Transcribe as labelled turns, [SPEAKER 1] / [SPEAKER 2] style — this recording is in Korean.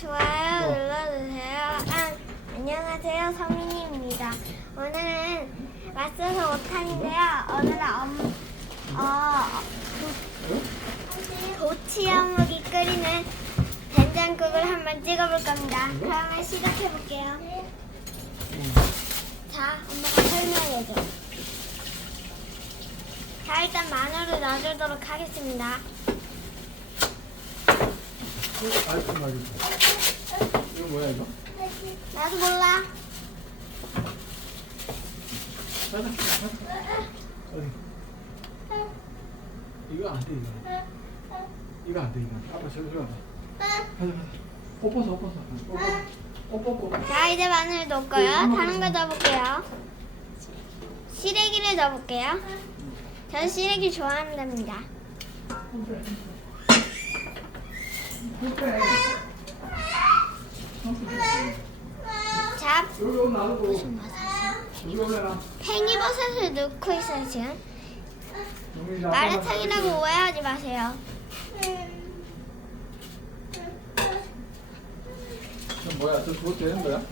[SPEAKER 1] 좋아요 눌러주세요. 아, 안녕하세요, 서민이입니다. 오늘은 맞서서 5탄인데요. 오늘은 엄, 어, 도- 도치어묵이 끓이는 된장국을 한번 찍어볼 겁니다. 그러면 시작해볼게요. 자, 엄마가 설명해줘. 자, 일단 마늘을 넣어주도록 하겠습니다.
[SPEAKER 2] 아이고 말고. 이거 뭐야 이거?
[SPEAKER 1] 나도 몰라.
[SPEAKER 2] 가자. 가자. 어디? 이거 안 돼 이거. 이거 안 돼 이거. 아빠 저기 가자. 가자 가자. 옷 벗어 옷 벗어. 옷 벗어. 옷 벗고.
[SPEAKER 1] 자, 이제 마늘 넣을까요? 다른 거 넣어볼게요. 시래기를 넣어볼게요. 저는 시래기 좋아한답니다. 자,
[SPEAKER 2] 오면
[SPEAKER 1] 팽이버섯을 넣고 있어요, 지금.
[SPEAKER 2] 나.
[SPEAKER 1] 마라탕이라고 오해하지 마세요.
[SPEAKER 2] 저 뭐야? 저 그거 되는 거야?